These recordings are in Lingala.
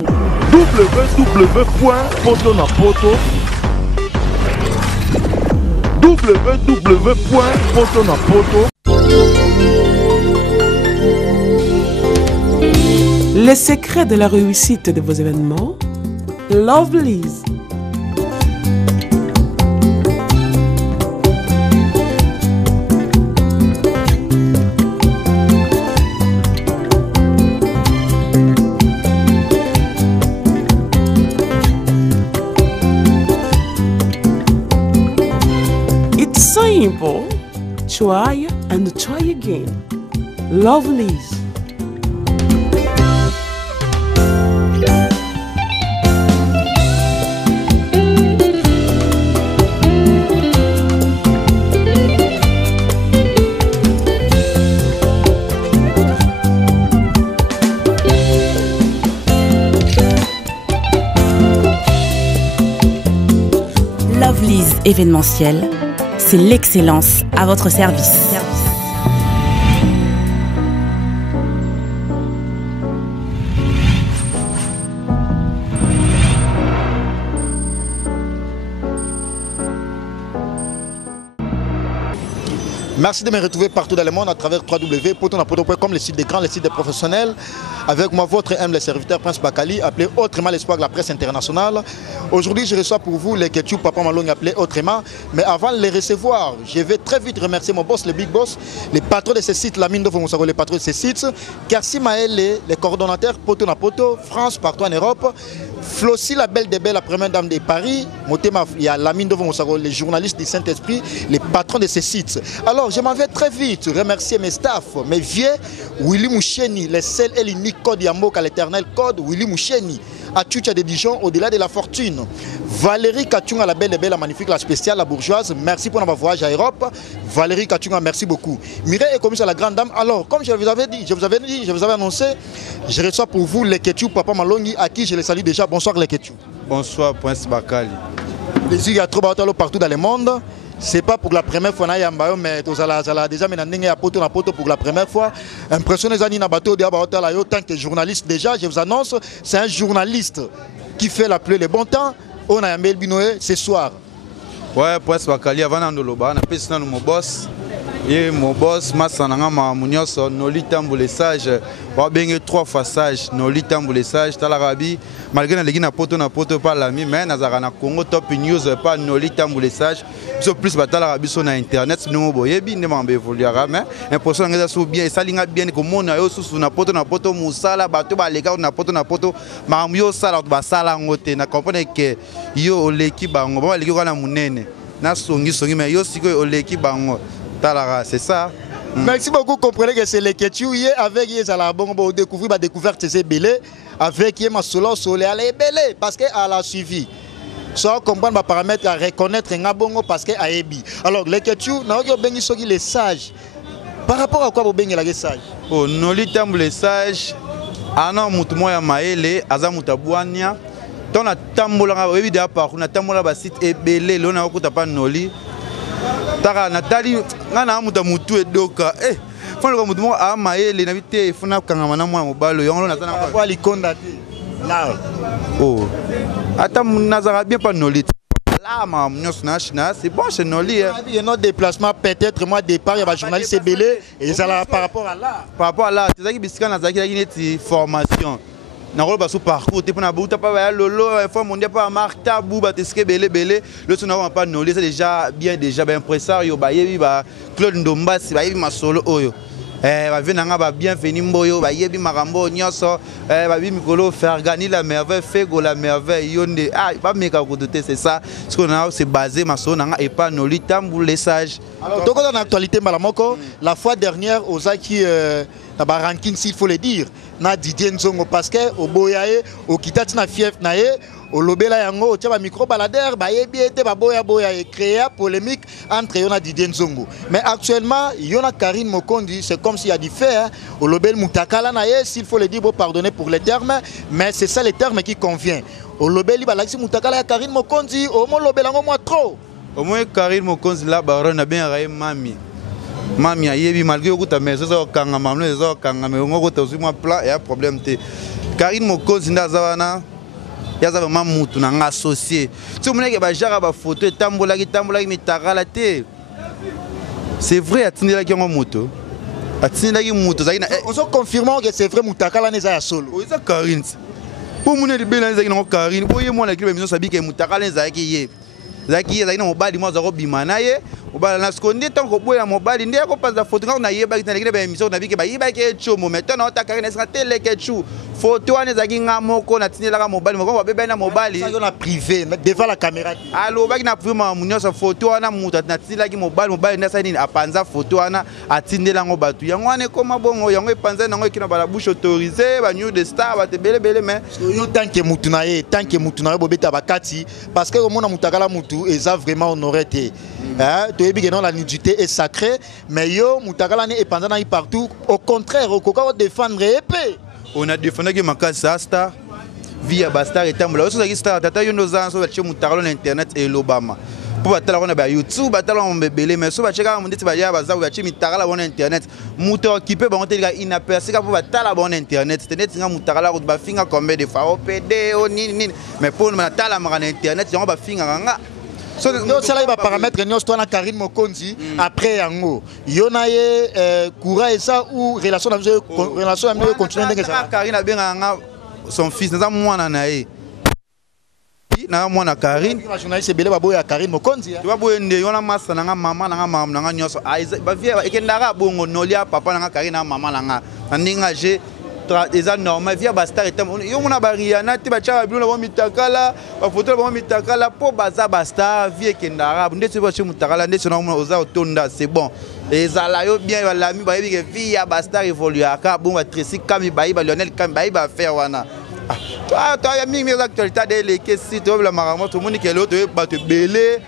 www.potonapoto www.potonapoto. Les secrets de la réussite de vos événements, Lovelyz. It's simple. Try and try again. Lovelyz. Lovelyz événementiel, c'est l'excellence à votre service. Merci de me retrouver partout dans le monde à travers www.potonapoto.com, le site des grands, le site des professionnels. Avec moi, votre humble serviteur Prince Bakali, appelé autrement l'espoir de la presse internationale. Aujourd'hui, je reçois pour vous les Ketchup Papa Malongue appelé autrement. Mais avant de les recevoir, je vais très vite remercier mon boss, le big boss, les patrons de ces sites, la mine de Fongosago, les patrons de ces sites, Kersi Maëlle, les coordonnateurs Potonapoto, France, partout en Europe. Flossi, la belle des belles, la première dame de Paris. Motema, il y a la mine de Fongosago, les journalistes du Saint-Esprit, les patrons de ces sites. Alors, je m'en vais très vite remercier mes staffs, mes vieux, Willy Moucheni, les seuls et l'unique code Yamoka, l'éternel code, Willy Moucheni, à Tchoucha de Dijon, au-delà de la fortune. Valérie Kachunga, la belle et belle, la magnifique, la spéciale, la bourgeoise, merci pour notre voyage à Europe. Valérie Kachunga, merci beaucoup. Mireille est commise à la grande dame. Alors, comme je vous avais dit, je vous avais annoncé, je reçois pour vous les Ketchup Papa Malongi, à qui je les salue déjà. Bonsoir les Ketchup. Bonsoir Prince Bakali. Les yeux à trop partout dans le monde. C'est pas pour la première fois mais déjà menandenge à Potonapoto pour la première fois. Impressionné Zani Nabato de Abaotala en tant que journaliste déjà, je vous annonce, c'est un journaliste qui fait la pluie le bon temps. On a un mail binoé ce soir. Ouais, Prince Bakali avant d'andoloba, on a pris ça mon boss. Et mon boss, Massananga Mamunyoso, Noli Tamboulé sage, Wabenge 3 fois sage, Noli Tamboulé sage, Talarabi, malgré que na Potonapoto par l'ami, mais Nazarana Congo Top News, pas Noli Tamboulé sage, plus Talarabi sur Internet, nous boyebi, ne m'en évoluera, mais impression que ça bien, et ça linga bien que mon ayo sous na Potonapoto, Moussala, Bato, les na Potonapoto, Mamio Sala, Basala, Ngote, na comprendre que yo l'équipe bango, l'équipe na Mounene, na songi, mais yo si que l'équipe bango. C'est ça. Merci beaucoup. Comprenez que c'est les Ketchup avec Yezala Bongo découvrir la découverte de ces bélés avec Yema Solo Soleil belé parce qu'elle a suivi. Ça comprendre ma paramètre à reconnaître un bongo parce qu'elle a ébi. Alors les Ketchup, n'a pas bengi soki les sages. Par rapport à quoi vous bengi les sages? Oh noli tambour les sages. Ana mutumo ya maele aza mutabuania. Ton na tambola webi de apart na tambola ba site ebele lona okuta pa noli. Tara Nathalie, ngana muta mutu edoka. Fon le mutu mo a maele na bité fona kangama na mwa mobalo yongo na tana kwa likonda te. Là. Oh. Ata nazara bien pas noli. Là ma mnyos na c'est bon chez noli. Il y a notre déplacement peut-être moi départ il y a journaliste c'est belé et ça là par rapport à là. Par rapport à là, c'est ça qui bisika na zaki une formation. Na rôle basu parcours te pona bouta pa lolo fois mondial pas marque tabou ba teske belé le son n'a pas nolé c'est déjà bien impresario ba yebi ba Claude Ndomba si ba yebi masolo oyo ba venanga ba bienvenue mboyo ba yebi marambo nyoso ba bi mikolo faire gagner la merveille fego la merveille yonde ba meka ko douter c'est ça ce qu'on a c'est basé masolo nanga et pas noli tambour les sages. Alors donc dans l'actualité malamoko la fois dernière aux qui na ranking s'il faut le dire na Didier Nzongo parce que au boyaé au kitati na fief na ye au lobela yango tia ba micro baladeur ba yebi ete ba boya et créer polémique entre yona Didier Nzongo mais actuellement yona Karine Mokondi c'est comme s'il y a du fait au lobel mutakala na ye s'il faut le dire pardonner pour les termes mais c'est ça les termes qui convient au lobeli ba laxi mutakala ya Karine Mokondi au mo lobela ngo moi trop au moins Karine Mokondi là ba on a bien raé mami Mami a yebi malgré que ta maison kanga mamle kanga mais on ko tozi moi plan et un problème té Karine Mokonzi ndazawana yaza vraiment mutu na associé tu moneke ba jara ba photo etambola mitakala te c'est vrai atindela ki ngo moto atindela ki moto zaki na on se confirme que c'est vrai mutakala neza ya solo o za Karine pour monene bela zaki na Karine boye mona ki ba miso sabi ke mutakala zaki ye zaki na mobali mo za ko bimana ye obala na seconde tant ko boya mobali ndé ko passe la photo quand na yeba ki na ki ba émission na bi ke ba yeba ke chomo maintenant on ta Karine sa tele ke chou photo wana zaki nga moko na tinela ka mobali moko ba beba na mobali ça na privé devant la caméra allo ba ki na privé ma munyo sa photo wana muta na tinela ki mobali na sa nini apanza photo wana atindela ngo batu yango wana ko mabongo yango epanza nango ki na bala bouche autorisée ba new de star ba te bele mais yo tant que mutu na ye bobeta bakati parce que mona mutakala mutu eza vraiment honoré te hein to yebi que non la nudité est sacrée mais yo mutakala ne epanza na partout au contraire au koka défendre épée. On a défendu que Makasi Star via Bastar et Tambola. Aussi, la star tata yo nos ans sur le mutakalo internet et l'Obama. Pour battre on a YouTube, battre on bébé mais so battre on dit ba ya baza ou battre mutakala on internet. Muto occupé ba on te inaperçu ka pour battre la bonne internet. Internet nga mutakala ko ba finga combien de fois OPD o nini mais pour na tala ma internet on ba finga nga. So cela va paramètre nous toi na Karine Mokonzi après yango yona ye courant et ça ou relation avec continuer ndenge ça Karine a bien son fils na mwana na ye na mwana Karine na journaliste belé ba boya Karine Mokonzi tu ba boye nde yona masa na mama na nyoso ba vie ekendaka bongo nolia papa na Karine na mama na ninga je eza normal via Bastar et yo mona bariana te ba cha bilo na mitakala ba photo ba mitakala po baza Bastar vie kendara ndetse ba che mutakala ndetse na oza otonda c'est bon ezala yo bien balami ba yebi ke via Bastar évolue aka bon ba Tracy Kami ba Lionel Kami ba faire wana toi ya mingi mes actualités de les questions to la maramo tout monde ke l'autre ba te belé.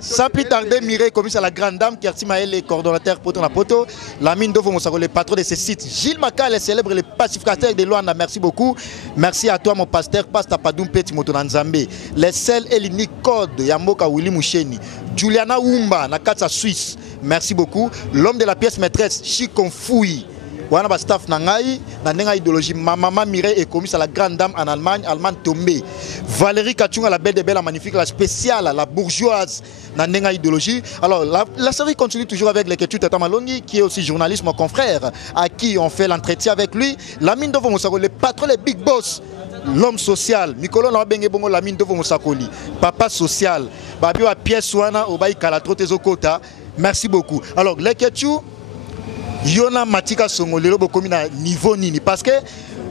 Sans plus tarder, Mireille, commissaire à la grande dame, Kerti Maël, coordonnateur Poto na Poto, la mine d'Ovo Moussako, le patron de ce site, Gilles Macal, le célèbre, le pacificateur de Luanda, merci beaucoup. Merci à toi, mon pasteur, Pasteur Padoum Petit Motonanzambe, les seuls et l'unique code, Yamoka Willy Moucheni, Juliana Wumba, Nakatsa Suisse, merci beaucoup. L'homme de la pièce maîtresse, Chikon Fouy. Wana ba staff nangai na nenga idéologie maman Mireille est commise à la grande dame en Allemagne tombée. Valérie Kachunga la belle de belle la magnifique la spéciale la bourgeoise na nenga idéologie. Alors la série continue toujours avec l'écriture Tata Malongi qui est aussi journaliste mon confrère à qui on fait l'entretien avec lui. La mine d'Ovo Moussako le patron le big boss. L'homme social, Mikolo na benge bongo la mine d'Ovo Moussakoli. Papa social, babi wa pièce wana obai kala trotezo kota. Merci beaucoup. Alors l'écriture Yona Matika Songo lelo bokomi na niveau nini parce que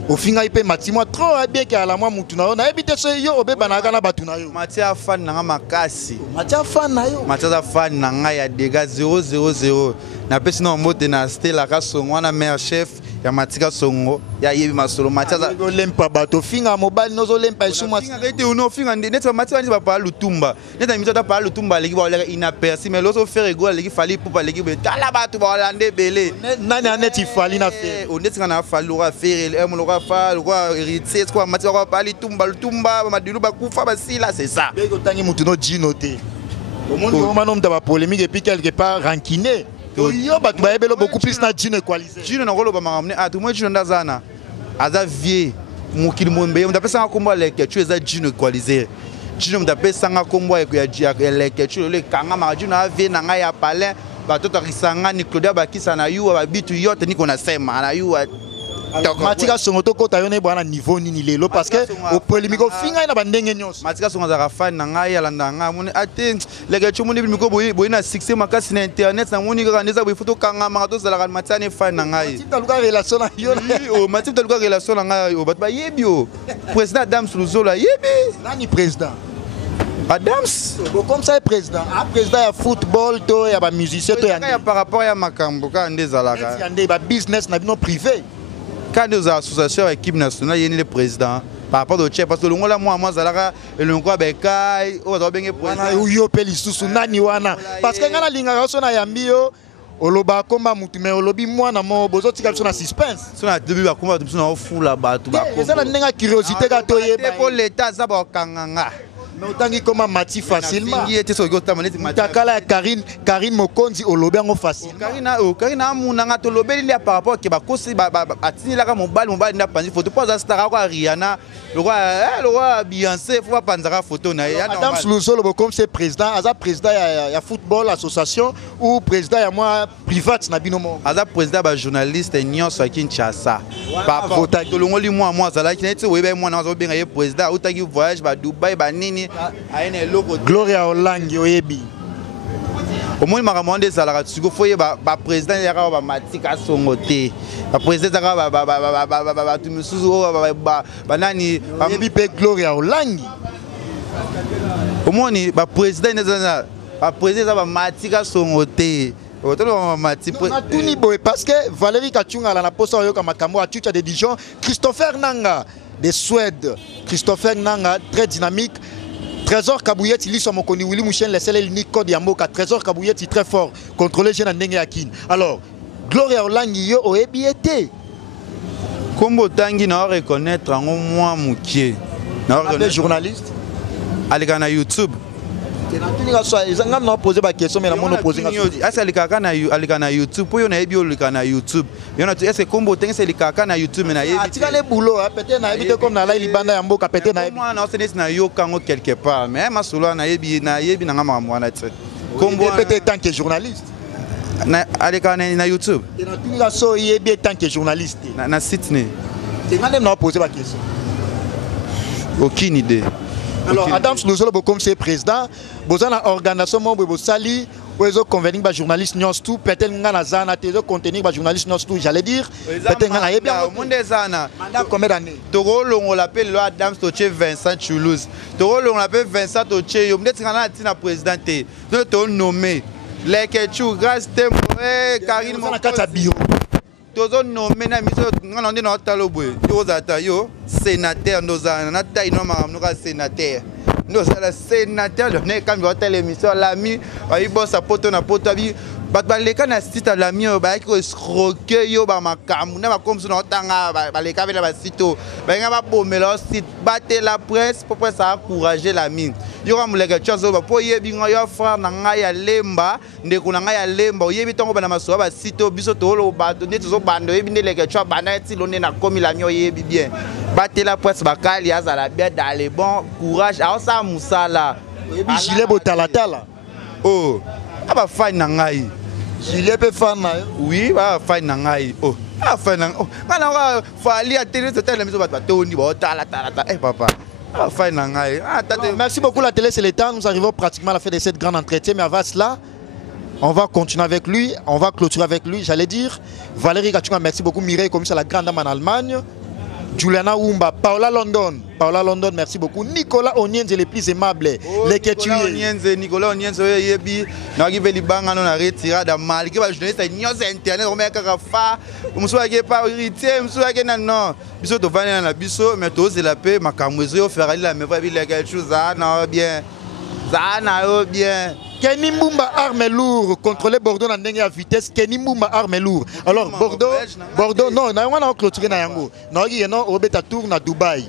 au final ipe matimo trop bien que ala moi mutu na na ebite so yo obeba na kana batu na yo Matia fan na makasi Matia fan na yo Matia fan na nga ya dega 000 na pesi na mbote na Stella ka Songo na maire chef ya Matika Songo ya yebi masolo Matia za lempa bato finga mobile nozo lempa isuma finga rete uno finga net Matia ni ba lutumba net mi tota pa lutumba leki ba leka inaperçu mais loso faire ego leki fali pour leki be tala batu ba lande belé nani anet ifali na faire on net na fali lo faire le lo fa lo héritier quoi Matia ko pa lutumba madilu ba kufa ba sila c'est ça bego tangi mutu no jinote au monde au manom ta ba polémique et puis quelque part rankiné yo batu ba ebelo beaucoup plus na jino equalisé jino na rolo ba mamne a tout moi jino ndazana aza vie mukili mombe mtapesa ngakombo leke tu eza jino equalisé jino mtapesa ngakombo ya leke tu le kanga ma jino ave na nga ya palais batoto risanga ni Claudia bakisa na yu ba bitu yote niko na sema na yu Matika Songo to kota yone bwana niveau nini lelo parce que au polémique finga na bandenge nyonso Matika Songo za fan na nga ya landa nga moni ate leke tu moni bimiko boy na succès makasi na internet na moni ka ndeza boy photo kanga ma to zala Matika ne fan na nga Matika luka relation na yo o Matika luka relation na nga o bat ba yebi o président Adams Luzola yebi nani président Adams comme ça président président ya football to ya ba musicien to ya par rapport ya makambo ka ndezala ka ya ndé ba business na bino privé quand nous associations équipe nationale il y a le président par rapport au chef parce que le ngola moi zalaka et le ngwa bekai o za benge président yo pe lisusu nani wana parce que ngana linga so na yambi yo oloba komba mutu me olobi mwana mo bozo tika biso na suspense so na debi ba komba biso na ofula batu ba ko ça na nenga curiosité ka to yeba pour l'état za ba kanganga Mais autant que comme Mati facilement. Il était sur le Takala Karine Mokonzi au Lobéango facile. Karina Mounanga to lobé il y a par rapport qui va causer atini la mobile n'a pas photo pas à star quoi Rihanna le roi Beyoncé faut pas prendre photo na ya normal. Madame Slouzolo comme c'est président, Aza président il y a football association ou président il y a moi privat na binomo. Aza président ba journaliste nyonso à Kinshasa. Par rapport to longoli moi ça là qui n'était ouais moi na zo bien président ou taki voyage ba Dubaï ba nini aine logo Gloria Olangi oyebi. Au moins makambo nde ezalaka tsiko foye ba président yaka ba matika songote ba président yaka ba tumisuzu ba nani oyebi pe Gloria Olangi. Au moins ba président nezana ba président ba matika songote parce que Valérie Kachunga la posa oyoka makambo a Chucha de Dijon, Christopher Nanga de Suède, Christopher Nanga très dynamique. Trésor Kabouyeti, lui, son mokoni, Willy Mouchen, les seuls Nico Diamoka, Trésor Kabouyeti très fort, contrôlé jeune Ndenge Yakin. Alors, Gloria Olangi, yo, oebi été. Comme Tangi n'a reconnaître en moins moukier. Les journalistes. Allez, na YouTube. Ils ont posé ma question, mais la mono posé. Est-ce que na YouTube, pour y en a eu na YouTube. Est-ce que combo Tangi c'est les caca na YouTube, mais na ah, tu as les boulots, peut-être na évité comme na la Libanda Yamboka, peut-être na. Moi, non, c'est na yo kango quelque part, mais ma solo na yebi na ngama na tse. Combo peut-être tant que journaliste. Allez, na YouTube. Tu as so yebi tant que journaliste. Na site ne. Tu as posé ma question. Aucune idée. Alors, Adam Slouzolo, comme c'est président, vous avez une organisation, vous sali, vous avez convenu que les journalistes n'ont tout, peut-être que vous avez contenu que les journalistes n'ont tout, j'allais dire. Peut-être que vous avez bien. Combien d'années? On l'appelle Adam Stoché Vincent Toulouse. On l'appelle Vincent Stoché, vous êtes un président, vous êtes nommé. Les Ketchou, grâce à Karine Mokonzi. Tozo nommé na miso ngana ndina otaloboe yo zata yo sénateur ndoza na taille no makamno sénateur ndoza la sénateur le ne kambi hotel émission l'ami ayi bossa poto na poto abi bat leka na site l'ami ba ki ko escroquer yo ba makamu na ba comme so na otanga ba leka bela ba site ba nga ba bomela site battre la presse pour ça encourager l'ami yo ka muleka tchazo ba po yebi nga yo frère na nga ya lemba ndeko na nga ya lemba yebi tongo bana maso ba site biso to lo ba to neto zo bando yebi ndeleka tcha bana ti lo ne na komi la mio yebi bien battre la presse ba kali azala bien dans les bons courage a ça musala yebi gilet botalatala oh aba fine na ngai gilet pe fan na oui ba fine na ngai oh ah fine na oh kana fali a télé c'était la maison ba toni ba tala eh papa. Merci beaucoup la télé, c'est le temps. Nous arrivons pratiquement à la fin de cette grande entretien. Mais avant cela, on va continuer avec lui. On va clôturer avec lui, j'allais dire. Valérie Kachunga, merci beaucoup. Mireille, comme ça, la grande dame en Allemagne. Juliana Oumba, Paola London, merci beaucoup. Nicolas Onienze, les plus aimables. Les que tu es. Nicolas Onienze, yebi, n'arrive les banques on a retiré d'un mal. Qui va journaliste, news internet, on met un fa. On soit pas héritier, on soit non. Biso to vani na biso, mais to la paix, ma camouze, au faire la mais va bien quelque chose, ça n'a bien. Ça n'a bien. Kenny Mbumba arme lourd, contrôler Bordeaux dans la vitesse. Kenny Mbumba arme lourd. Alors Bordeaux, non, on a clôturé na yango. Non, il y a un Obeta tour na Dubaï.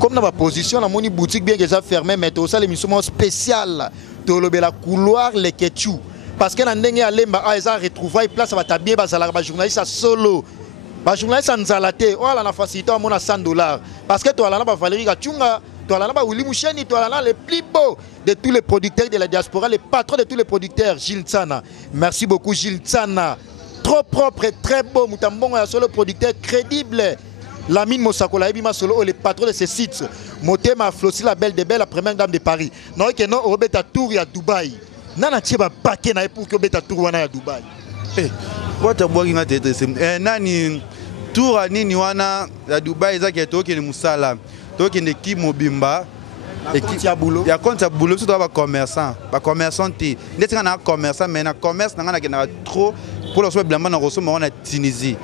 Comme dans ma position, la moni boutique bien déjà fermée, mais tout ça l'émission spéciale. Tout le la couloir les Ketchou. Parce que dans la lemba a eza retrouvaille place va bien bazala journaliste solo. Ba journaliste en zalaté, oh la facilité à mon $100 parce que toi là ba Valérie Kachunga. Toi là, Willy Moucheni, toi là, le plus beau de tous les producteurs de la diaspora, le patron de tous les producteurs, Gilles Tsana. Merci beaucoup, Gilles Tsana. Trop propre et très beau. Moutambongo est le producteur crédible. Lamine Mosakola, Ebima Solo, le patron de ces sites. Motema Flossi, la belle de belle, la première dame de Paris. Non, que non, au Beta Tour à Dubaï. Nana Tieba Paquet pour que Beta Tour à Dubaï. Eh, what a boy in a tête. Nani, Tour à Nini Wana, à Dubaï, Zaketo, qui est Moussala. Donc il y a équipe Mobimba, équipe ya boulot. Il y a compte boulot surtout les commerçants. Les commerçants ti. N'est-ce qu'il y a commerçants mais le commerce n'a pas trop pour le soir blamba dans Rosso mais on a Tunisie,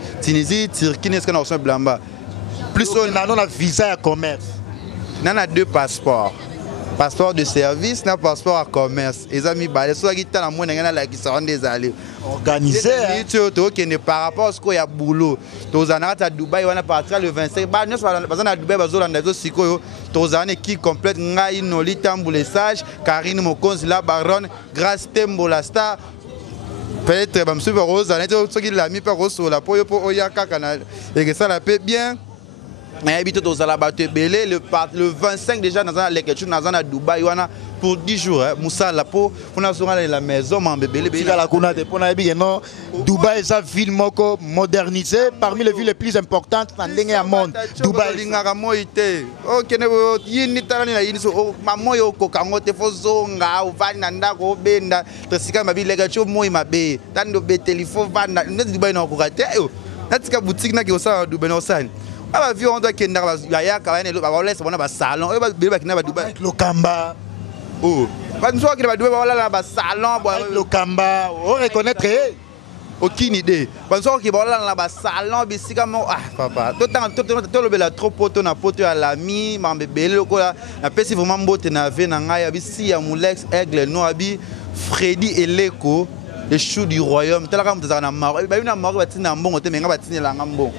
Turquie n'est-ce qu'il y a Rosso blamba. Plus on a un visa à commerce. On a 2 passeports. passeport de service, na passeport à commerce. Les amis, ceux qui sont en des allées. Organisé. Par rapport à ce qu'il y a boulot. Tous à Dubaï, on a parti le 25. Nous sommes à Dubaï, tous en équipe complète. Ngaï Noli Tamboulé Sage, Karine Mokonzi, la baronne, Grâce Tembo la star. Peut-être que je Rose, ceux qui l'ont mis par Rose sur la peau, et que ça la paie bien. Le 25 déjà dans la Dubaï pour 10 jours. Moussa la peau, on a la maison, Dubaï est une ville modernisée parmi les villes les plus importantes dans le monde. Dubaï. Ah, vie on doit qu'il y ait un salon, le Kamba. Oh, Le Kamba, on reconnaît aucune idée. Parce que qui là bas salon bisikamo ah papa. Tout le bela trop poto na poto à l'ami, mambe belo quoi. Na pesi vraiment mbote na ve na ngai abisi ya Moulex Aigle no abi Freddy Eleko, les choux du royaume. Tela comme ça na maro. Ba na maro batina mbongo te menga batina la ngambo.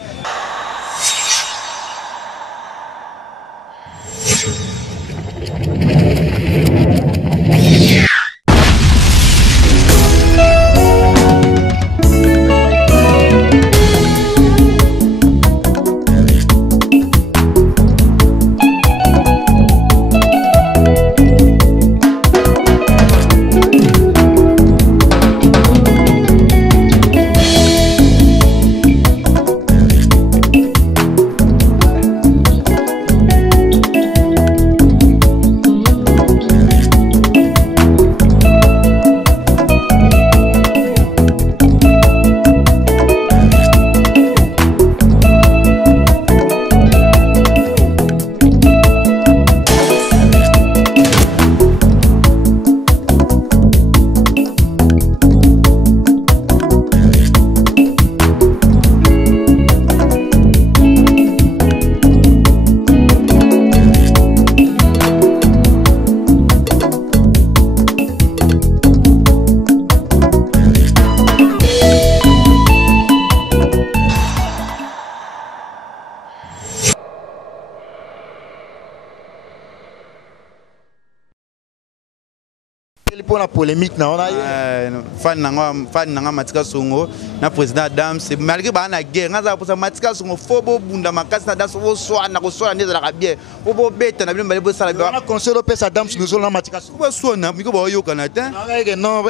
Pour la polémique, non, on a fan nanga Matika Songo, na président Adam, c'est malgré la guerre, on a pour ça Matika Songo, Fobo Bunda Makas, na das au soir, na reçoit la Arabie, Fobo Beta, na bien malgré ça. On a conseillé Lopez Adam, nous sommes Matika Songo. Pourquoi soit na miko ba yo Canada? Non,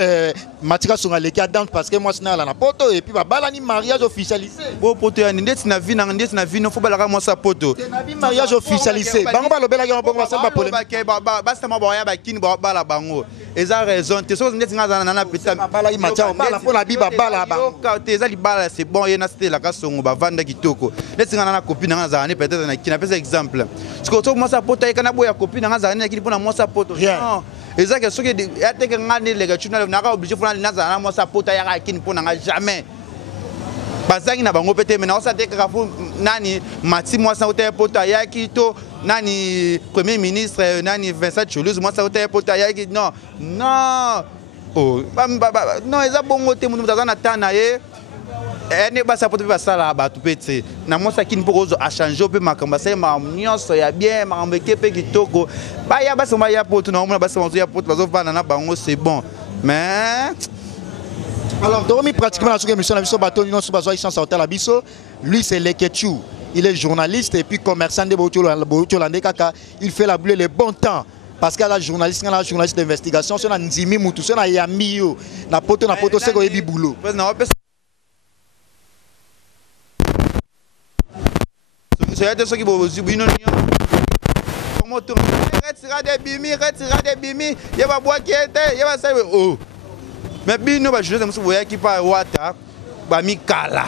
Matika Songo les Adam parce que moi c'est na poto et puis ba balani mariage officialisé. Bon poto ya ndet na vie na vie no faut ba la moi sa poto. Mariage officialisé. Bango ba lobela ya bon ça ba polémique. Ba ça ma boya ba kini ba la bango. Eza raison, tu sais que na pita bala imacha bala pour la biba bala ba. Te ezali bala c'est bon yena c'était la kasongo ba vanda kitoko. Let's nga na copine nga za peut-être na kina pesa exemple. Parce que to moi sa poto kana boya copine nga za na kini pona moi sa poto. Non. Eza que ce que ya te nga ne lega tuna na ka obligé pour na za na moi sa poto ya ka kini pona nga jamais. Bazangi na bango pete mena osa te ka fu nani mati moi sa poto ya poto ya kito nani premier ministre nani Vincent Choulouz moi ça poto ya poto ya ki non. Non. Oh, non, ils ont bon côté, nous avons attendu. Et ne pas ça pour faire ça là, tout petit. Na moi ça qui ne peut pas changer, peut m'accompagner, c'est ma mignon, ça bien, ma mbeke pe kitoko. Bah ya bas on va ya pour tout, non, on va bas on ya pour tout, banana bango c'est bon. Mais alors dormi pratiquement la émission la biso bateau non sous besoin sans sortir la biso. Lui c'est Leketu. Il est journaliste et puis commerçant de Boutolande Kaka. Il fait la boule les bons temps. Parce que la journaliste d'investigation, c'est un nzimi mutu, c'est un yamiyo, na poto c'est quoi ebi boulot. C'est ce qui vous dit non. Comment tu retire des bimi, il va boire qui était, il va ça oh. Mais bino ba je me voyais qui par wata ba mi kala.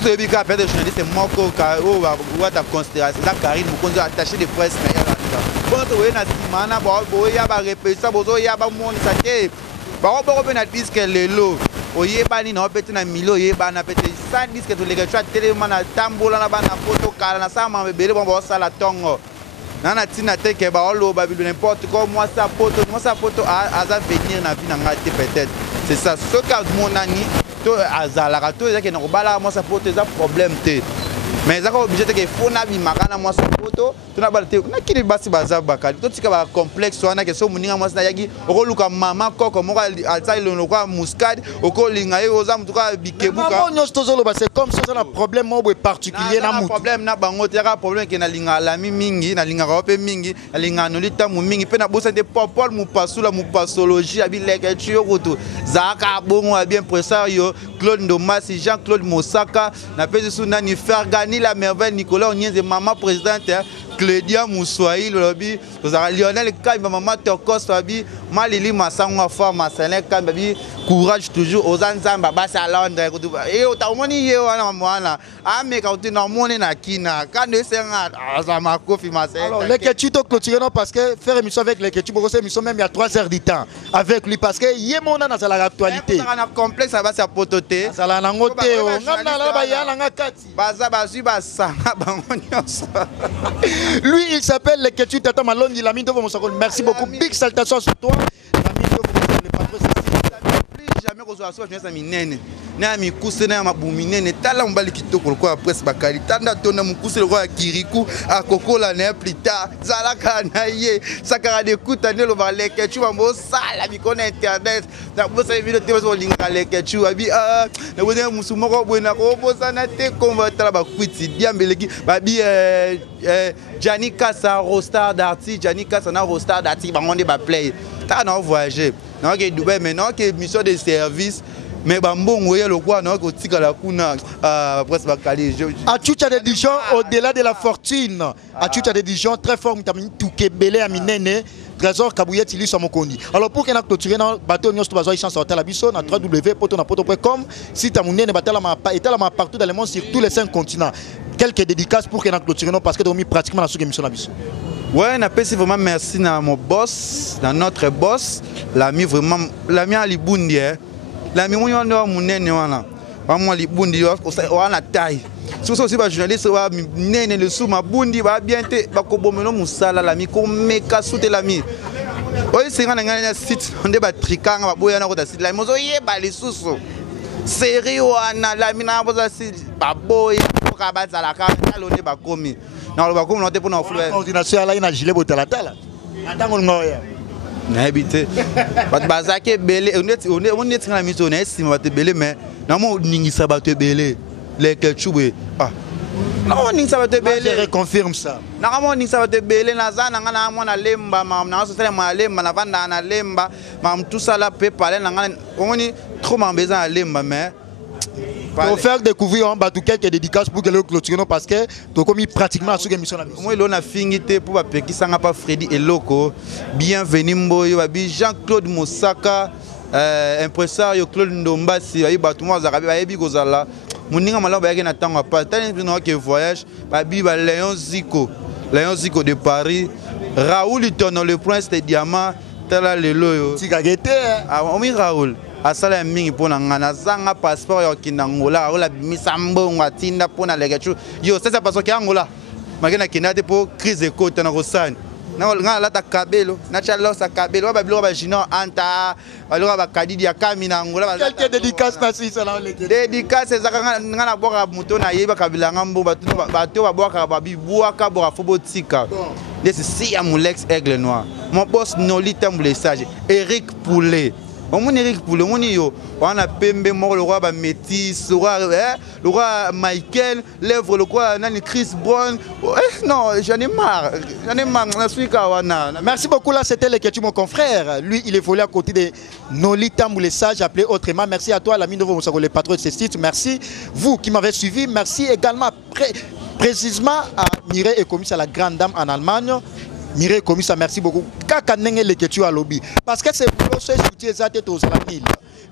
Tout le bika perdre journaliste c'est moko ka oh wata considération ça Karine Mokonzi attaché de presse mais bon tu na simana bo ya ba repesa bozo ya ba moni sate ba ko pe na disque lelo oyeba ni na opete na milo oyeba na pete sa disque to lega twa tele mana tambola na bana photo kala na sama mebele bon bo sala tongo nana tina te ke ba oloba bi n'importe quoi moi ça poto aza venir na vie na ngati peut-être c'est ça ce cas mon ani to azala to ezaki na kobala moi ça poto ça problème te mais ça obligé te ke fona bi makana moi ça poto to na balate na kili basi baza bakali to tika ba complexe wana ke so muninga moi na yaki okoluka mama koko moko altai lo kwa muscade okolinga yo za mutuka bikebuka maman nyos tozolo ba c'est comme ça ça na problème mo particulier na mutu problème na bango te ka problème ke na linga la mingi na linga rope mingi na linga nolita mu mingi pe na bosa de popol mu pasula mu pasologie abi leke tuyo kutu zaka bongo bien impresario Claude Ndomasi Jean-Claude Mosaka na pesi suna ni Fergani la merveille Nicolas Onienze maman présidente Clédia Moussoaï lobi Lionel Kaïba maman Tokos Fabi Malili Massangwa Fa Massenet Kaïba courage toujours aux Anzamba basi à Londres et otamoni ye wana mwana ame ka uti na moni na kina quand c'est un azama kofi Marseille. Alors les Ketu to clôturer parce que faire émission avec les Ketu beaucoup émission même il y a 3 heures du temps avec lui parce que yemona na la actualité ça na complexe ça va sa pototé ça la nangote ngana la ba ya nga kati baza bazui basanga bango nyonso. Lui il s'appelle les Ketu Tata Malondi la mine de Mosakol. Merci beaucoup, big salutation sur toi. La mine de le patron jamais reçoit so je minene na mi kusena ma buminene tala mbali kitoko kwa presse bakali tanda tona mukuse kwa kiriku akokola na plus tard zalaka na ye sakara de kuta ne lo baleke tu mambo sala mi kona internet na bosa video te so linga leke tu abi na bosa musumo ko bwena ko bosa na te combattre ba kwiti diambeleki babi Jani Kassa Rostar d'Arti Jani Kassa na Rostar d'Arti bangonde ba play ta na voyager na ke Dubai maintenant que mission de service mais bambongo ya lokwa na ko tika la kuna presse bakali Achucha de Dijon au-delà de la fortune Achucha de Dijon très fort mutamini tukebele aminene Trésor Kabouyet Ilu Samokondi. Alors pour que na clôturer na bateau nyos to bazo chance hotel la biso na www.potonapoto.com si ta munene batala ma partout dans le monde sur tous les 5 continents. Quelques dédicaces pour que na clôturer parce que dormi pratiquement la sous émission la biso. Ouais, on appelle vraiment merci à mon boss, à notre boss, l'ami vraiment, l'ami à Libundi, l'ami on a mon nene wana, vraiment Libundi on a taille. Si vous aussi pas journaliste, on a nene le sous ma bundi va bien te, va kobomelo musala l'ami, comme meka soute l'ami. Oui, c'est quand on a un site, on débat tricang, va boyer na kota site l'ami, on y est pas les sous. Sérieux wana l'ami na boza site, ba boy, pour kabaza la carte, on est pas commis. Non, le bakoum non te pour nous faire. Coordination là, il a gilet botala tala. Attends on ngoya. Na habité. Bat bazake belé, on est dans la mission, on est si te belé mais non mon ningisa ba te belé. Les ketchubé. Ah. Non ningisa ba te belé. Je confirme ça. Na mon ningisa ba te belé na za na ngana mo na lemba mam na so tele ma lemba na vanda na lemba mam tout ça là peut parler na ngana on est trop m'embêtant à lemba mais pour faire découvrir en bas quelques dédicaces pour que le clôture parce que tu as commis pratiquement la sous-émission. Moi, on a fini pour Peki Sangapa Freddy et Loco. Bienvenue, Mboyo, Jean-Claude Mosaka, impresario Claude Ndombasi, Batuma Zarabi, Bigozala. Moninga Malaba Yagena Tanga pas. T'as un voyage, Léon Zico de Paris, Raoul Itono, le prince des diamants, Tala Lelo. Tigagete. Ah, oui, Raoul. Asala mingi pona ngana zanga passeport ya kinangola ola misambo ngatinda pona legechu yo sasa passeport ya Angola magena kinate po crise éco na Rosane na ngala lata kabelo na chalo sa kabelo ba bilo ba jino anta aloba ba kadidi ya kamina Angola quelques dédicaces na sisa na leke dédicaces zaka ngana boka muto na yeba kabila ngambo bato ba boka ba bibuaka boka fobotika c'est ya Molex Aigle Noir mon boss Nolita Mbulesage Eric Poulet. On Eric Poulet, on a Pembe mort le roi Métis, le roi Michael, lèvre le roi Chris Brown. Non, j'en ai marre. Merci beaucoup, là c'était l'écriture mon confrère. Lui, il évolue à côté de Nolita Mbulesage, appelé autrement. Merci à toi, l'ami de vos le patron de ce site. Merci, vous qui m'avez suivi. Merci également précisément à Mireille et commis à la grande dame en Allemagne. Mireille Komissa, merci beaucoup. Parce que c'est pour ce soutien aux Alamil.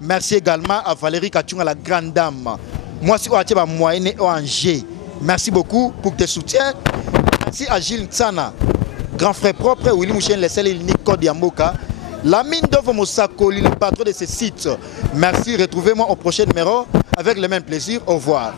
Merci également à Valérie Kachunga, la grande dame. Moi, si tu as moyen ONG. Merci beaucoup pour tes soutiens. Merci à Gilles Tsana, grand frère propre, Willy Mouchen, Lessel et Nico Diamboka. La mine d'Ovo Mosakoli, le patron de ce site. Merci, retrouvez-moi au prochain numéro avec le même plaisir. Au revoir.